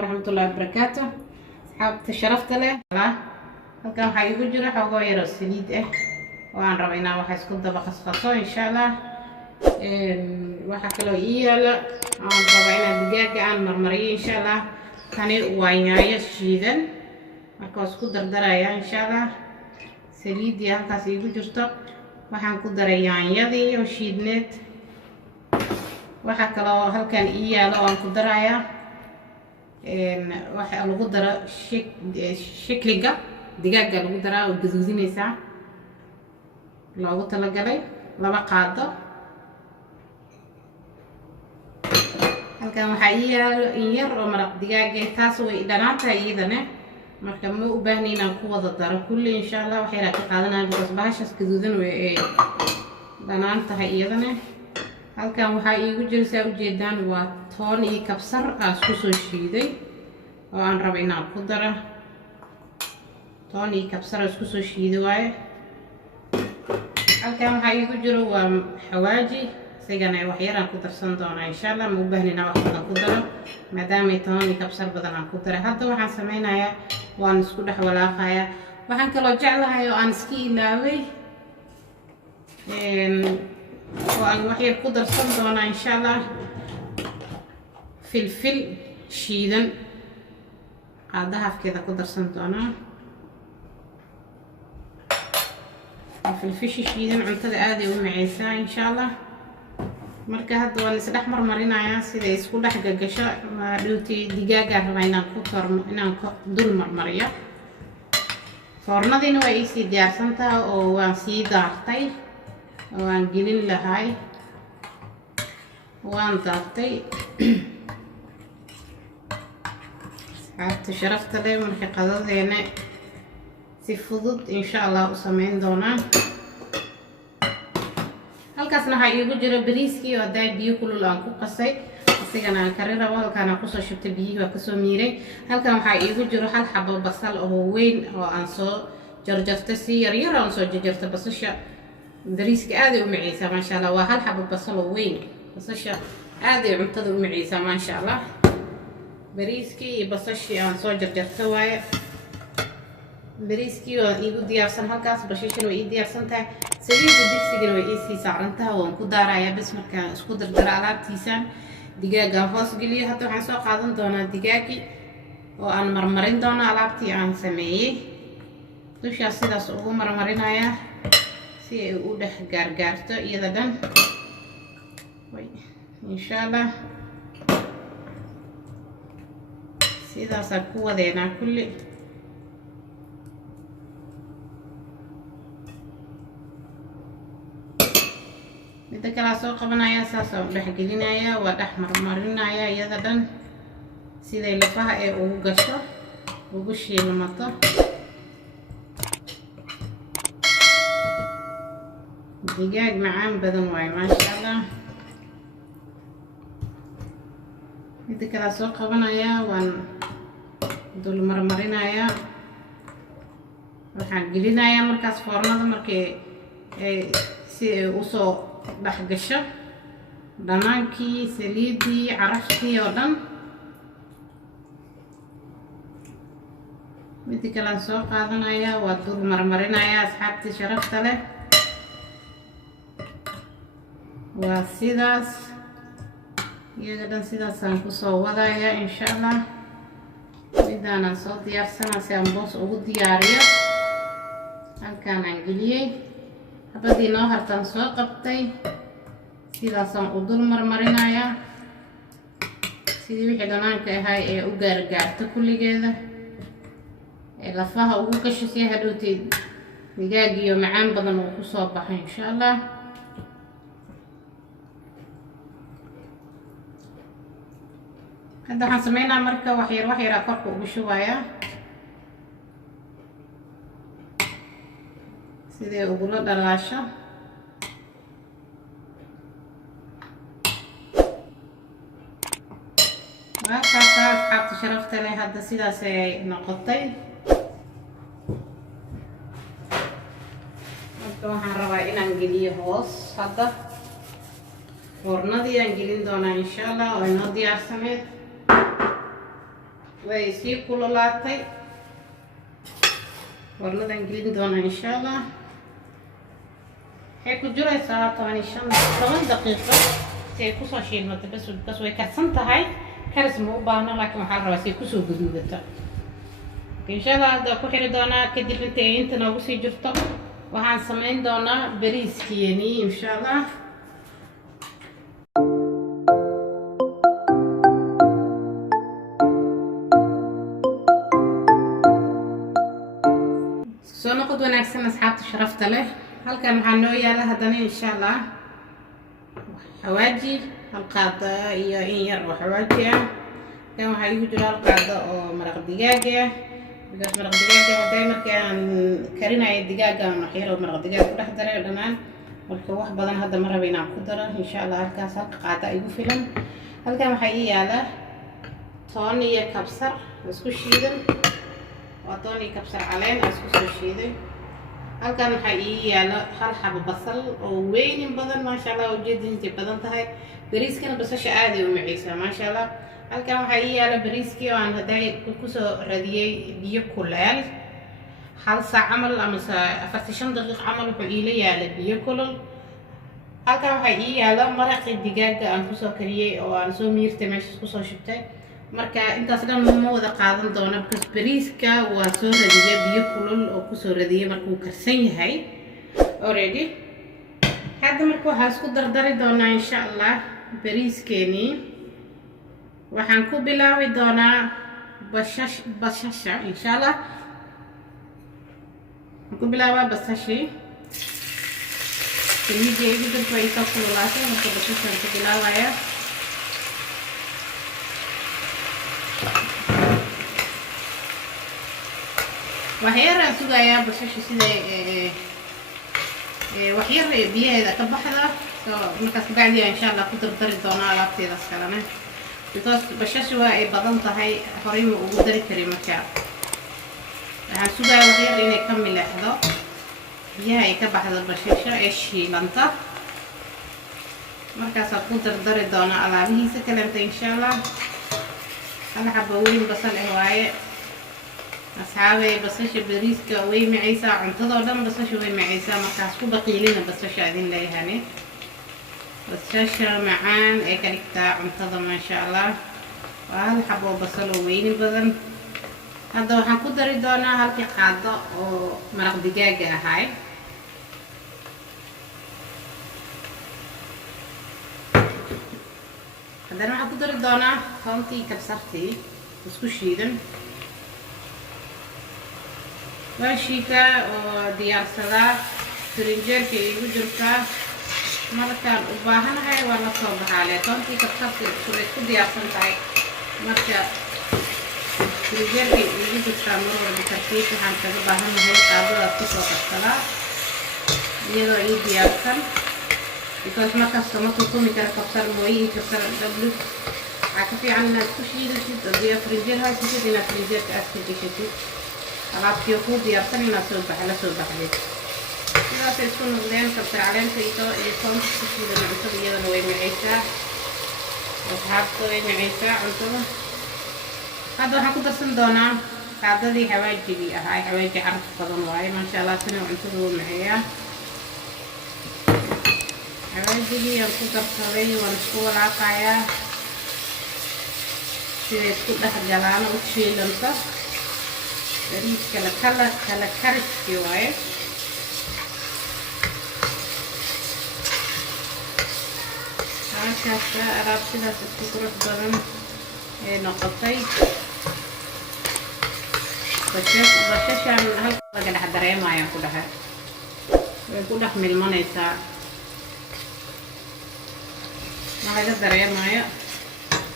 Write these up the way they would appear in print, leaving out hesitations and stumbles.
ورحمة الله وبركاته. أصحاب تشرفت له halkan waxaa igu jira xogo yar oo saliid ah waan rabaa inaan wax isku daba qasqaso insha Allah waxa kale oo yaala aan rabaa inaan digaaga aan marmariyo insha Allah kani waa yaanyo shiidan marka isku dardaraya insha Allah saliid halkaas igu jirto waxaan ku daray yaanyadii oo shiidneed waxa kale oo halkan yaala oo aan ku darayaa waxa lagu daro shikliga digaaga lagu daraa oo gaduudinaysa loogu talagalay laba qaado halkan waxa yaalo in yar oo maraq digaaga taas way dhanaanta iyadana marka ma u baahnayn inaan ku wada daro kulli insha Allah waxay raad qaadanayaan because bahashas gaduudan way dhanaanta iyadana halkan waxa igu jiraysaa ujeedaan waa toon iyo kabsar isku soo shiiday oo aan rabo inaan ku daro toon iyo kabsar isku soo shiiday waaye halkan waxa igu jiro waa xawaaji isagana wax yar aan ku darsan doonaa insha Allah ma u baahnina wax badan ku daro maadaama ay toon iyo kabsar badan aan ku daray hadda waxaan sameynayaa waan isku dhex walaaqayaa waxaan kaloo jeclahay oo aan iska ilaaway وأنا وحيد قدر صندونا إن شاء الله فلفل شيدا قاعدها في كذا قدر صندونا فلفل شيدا عمتد آدي ومعيسى إن شاء الله مركا هاد وان سدح مرمرين عيا سيدا يسكو دح قاقشا دوتي دقاقا ربعينا كوكر إنان دول مرمرية فورنا دينو ايسي ديار سنتا وان سي دارتي waan gelin lahay waan daabtay asxaabta sharafta leh marka qadadeena si fudud insha Allah u sameyn doonaa halkaasna waxa igu jira bariiskii oo daad biyo kulul aan ku qasay asigana aan kari rabo halkaan aan kusoo shubtay biyo waa kasoo miiray halkaan waxa igu jiro hal xabo basal oo weyn oo aan soo jarjartay si yar yar aan soo jarjartay basasha bariiska aad ay u macaysaa ma sha Allah waa hal xabo basal oo weyn basasha aad ay cuntada u macaysaa ma sha Allah bariiskii iyo basashii aan soo jarjartay waaye bariiskii oo igu diyaarsan halkaas basashana way ii diyaarsan tahay saliidda digsigana way ii sii saaran tahay waan ku daarayaa bas markaan isku dardaro alaabtiisaan digaaga hoos geliyo hadda waxaan soo qaadan doonaa digaagii oo aan marmarin doono alaabtii aan sameeyay dushaas sidaas ugu marmarinayaa si ay u dhex gaargaarto iyada dhan insha Allah sidaas ku wadeena kulli midda kale soo qabanaya saas oo dhex gelinaya waa dhex marmarinaya iyada dhan siday lafaha ay ugu gasho ugu shiilmato digaag macaan badan waay ma sha Allah midda kale soo qabanaya waan dul marmarinaya waxaan gelinayaa markaas foornada markay si ay u soo dhex gasho dhanaankii saliidii caraftii oo dhan midda kale soo qaadanaya waa dul marmarinaya asxaabtii sharafta leh waa sidaas iyaga dhan sidaasaan kusoo wadaya insha Allah midaan soo diyaarsanaa si aan boos ugu diyaariyo halkaan aan geliyay habadii noo hartaan soo qabtay sidaasaan u dul marmarinayaa sidii wixii dhanaanka ahay ee u gaargaarto kulligeeda ee lafaha ugu gasho si hadhowtay digaagiyo macaan badan uu kusoo baxo insha Allah hadda waxaan sameynaa marka wax yar korka ugu shubayaa sidee ugula dhalaasho markaas asxaabta sharafta leh hadda sidaas ay noqotay marka waxaan rabaa inaan geliyo hoos hadda foornadii aan gelin doonaa insha Allah oo inoo diyaarsameed way sii kululaatay warnadan gelin doona insha Allah waxay ku jiraysaa 15 daqiiqo si ay kusoo shiilmato bas way karsan tahay karis ma u baahna laakiin waxaa rabaa si ay kusoo guduudato insha Allah hadda ku xiri doonaa kadib inta noogu sii jirto waxaan samayn doonaa bariiskiini insha Allah soo noqod wanaagsan asxaabta sharafta leh halkan waxaa noo yaala haddana insha Allah xawaaji hal qaado iyo in yar oo xawaaji ah kan waxaa igu jira hal qaado oo maraq digaag ah because maraq digaag haday markaan karinayo digaaga wax yar oo maraq digaag ku dhex daray dhanaan marka wax badan hadda ma rabo inaan ku daro insha Allah halkaas hal qaado igu filan halkan waxaa ii yaala toon iyo kabsar isku shiidan وأعطوني كبسة علين أسكت الشيء هالكان حقيقي على هال حب بصل ووين بدن ما شاء الله وجد أنت بدن تهاي بريس كان بس شيء عادي ومعيسة ما شاء الله هالكان حقيقي على بريس كي وعن هداي كوسو رديء بياكلال هال ساعة عمل أما أفتشن دقيق عمل حقيقي على بياكل هالكان حقيقي على مرق الدجاج عن كوسو كريه أو عن سو مير تمشي كوسو شبته marka intaas dhan ma wada qaadan doona because bariiska waa soo radiyay biyo kulul oo ku soo radiyay markuu karsan yahay already hadda marka waxaan isku dardari doonaa insha Allah bariiskeeni waxaan ku bilaabi doonaa basasha insha Allah ku bilaaba basashi saliidii igu dadku ay ka kululaatay marka basasha ku bilaabaya waxyar aan sugayaa basasha sida waxyar biyaheeda ka baxda soo markaas bacdi insha Allah ku dardari doonaa alaabteedaas kalena because basasha waa ay badan tahay horay ma ugu dari karin marka waxaan sugayaa waxyar inay ka milixdo biyaha ay ka baxdo basasha ee shiilanta markaas aan ku dardari doonaa alaabihiisa kalenta insha Allah hal xabo weyn basal waaye أصحابي بسش بريسك وي معيسى عنتظر دم بسش وي معيسى مركز كوب قيلين بسش عادين لي هني بسش معان كاركتا عنتظر ما شاء الله وهل حبوا بصل وين بدن هذا وحنكون دريدونا هالكي قاعدة ومرق دجاجة هاي هذا وحنكون دريدونا هونتي كبسرتي بسكوشيدن وشيكا وديار صدا فرنجر كي وجركا مركان وباهنا هاي ولا صوب حالة تونتي كبسط شوي كديار صنطاي مركا فرنجر كي وجركا مرور بترتيب عن كذا باهنا هاي قابل أتصل كذا يلو ديار صن because مركا سمعت وكم كذا كبسط موي كبسط دبلو عكفي عنا كشيء ده ديار فرنجر هاي كشيء دينا فرنجر كأسكت كشيء alaabtii ku diyaarsan inaad soo baxday sidaas ay isku noqdeen kabsar caleenta iyo toonta ku shiidan cuntada iyadana way macaysaa asxaabta way macaysaa cuntada hadda waxaan ku darsan doonaa qaadadii xawaajigii ahaa xawaaji caraf badan waaye maasha Allah sina cuntada wuu macayaa xawaajigii aan ku darsaday waan isku walaaqayaa siday isku dhex galaan u shiilanta bariis kala kariski waaye halkaas alaab sidaas isku qurux badan ee noqotay basashan halka laga dhex dareemayaan ku dhahay way ku dhex milmanaysaa laga dareemayo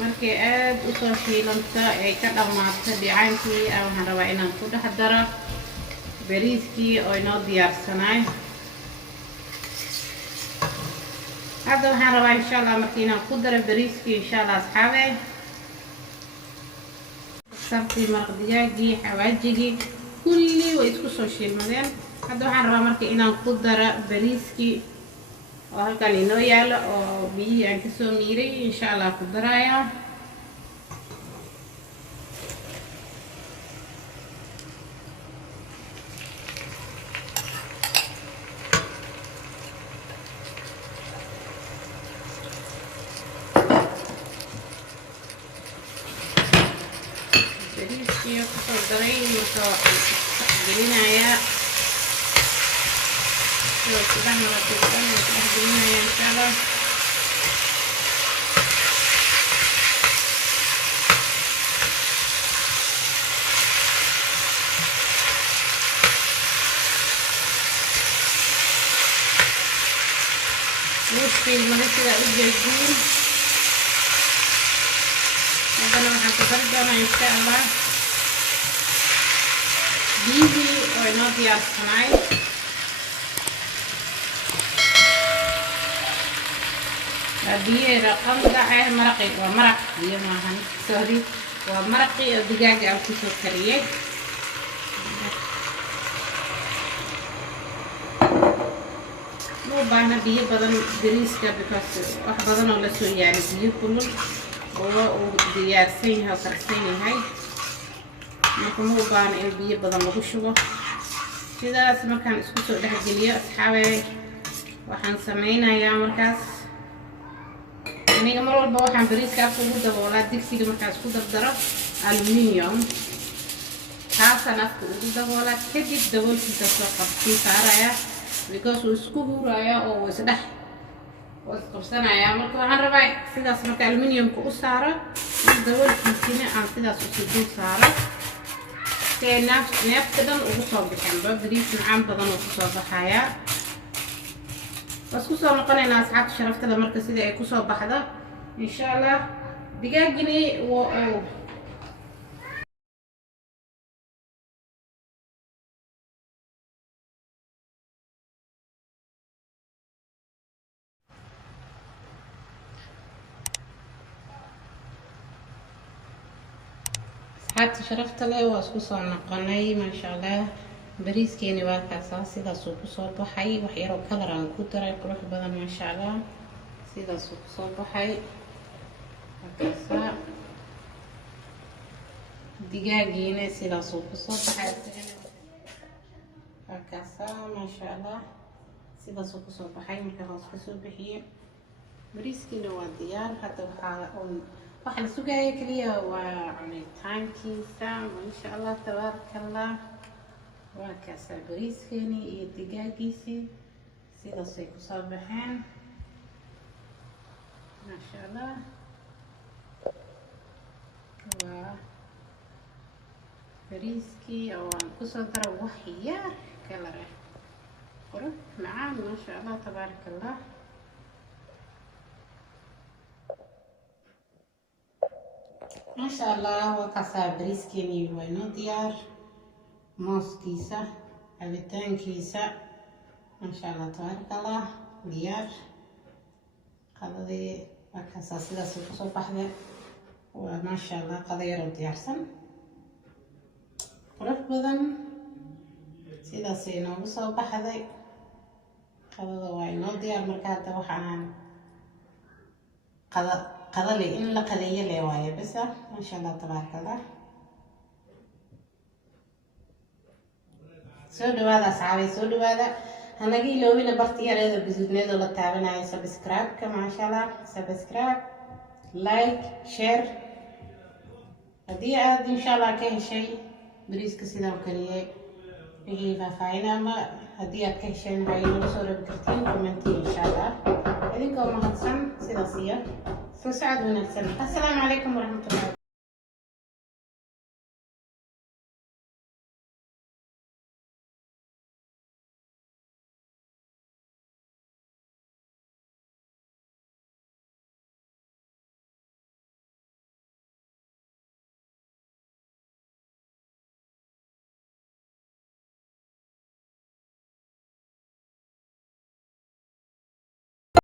markay aad u soo shiilanta ay ka dhamaato dhicaankii waxaan rabaa inaan ku dhex daro bariiskii oo inoo diyaarsanaay hadda waxaan rabaa insha Allah markii inaan ku daro bariiskii insha Allah asxaabe sabti maraq digaagii xawaajigii kulli way isku soo shiilmadeen hadda waxaan rabaa markii inaan ku daro bariiskii oo halkan inoo yaalo oo biyihii aan kasoo miiray insha Allah ku daraya darsaday marka waxaan gelinayaa seddex maraqiiq dhan waxaan gelinayaa insha Allah. وشي المرسلة الجاجين هذا أنا هتفرجنا إن شاء الله بيجي ونودي الصناعي بيه رقم ده مرقي ومرق بيه معهن سوري ومرقي الدجاج أو كيسو كريه وبعدين بيه بدن بريس because wax badan oo la soo yaali biyo kulul oo diyaarsan yahay sarfeen yahay marka ma u baahan in biyo badan lagu shubo sidaas markaan isku soo dhex geliyo asxaabay waxaan sameynayaa markaas aniga mar walba waxaan bariiska ugu daboolaa digsiga markaas ku dardaro aluminium taasana afka ugu daboolaa kadib daboolkiisa soo qabtii saaraya because uu isku huraya oo isdhex qabsanaya marka waxaan rabaa sidaas marka aluminiumka u saaro daboolkiisina aan sidaas u sii saaro neefta dhan ugu soo bixin bariis macaan badan oo kusoo baxaya bas kusoo noqonaynaa asxaabta sharaftada marka sida ay kusoo baxdo insha Allah digaagini حتى شرفت له واسكو نقناي ما شاء الله بريس كيني واكاسا سيدا سوكو صوب بحي وحيرو كلران كودرا يقروح بدن ما شاء الله سيدا سوكو صوب بحي واكاسا دقاقيني سيدا سوكو صوب بحي واكاسا ما شاء الله سيدا سوكو صوب بحي مركا هاسكو صوب بحي بريس كيني واديار حتى waxaan sugaaya kaliya waa cunitaankiisa insha Allah tabarakallah waa kaasa bariiskeeni iyo digaagiisii sidaas ay ku soo baxeen ma sha Allah waa bariiskii oo aan ku soo daro wax yar kala ah qurux macaan ma sha Allah tabarakallah ما شاء الله وكاسا بريسكيني وينو ديار موس كيسا عبتان كيسا ما شاء الله تبارك الله ديار قضي وكاسا سيدا سوكسو بحدة وما شاء الله قضي رو ديار سن قرف بدن سيدا سينو بسو بحدة قضي وينو ديار مركاتا وحان قضلي إن لقلية لواية بس ما شاء الله تبارك الله سودو هذا صعبي سودو هذا هنجي لو بينا بختيار هذا بزودنا دولة تابعنا سبسكرايب كما شاء الله سبسكرايب لايك شير هدي إن شاء الله كه شيء بريس كسيدا وكليه بيجي بفاينا ما هدي كه شيء هاي نصور بكرتين كومنتي إن شاء الله هذيكم مهتم سيدا سيا سعد ونفسنا. السلام عليكم ورحمة الله.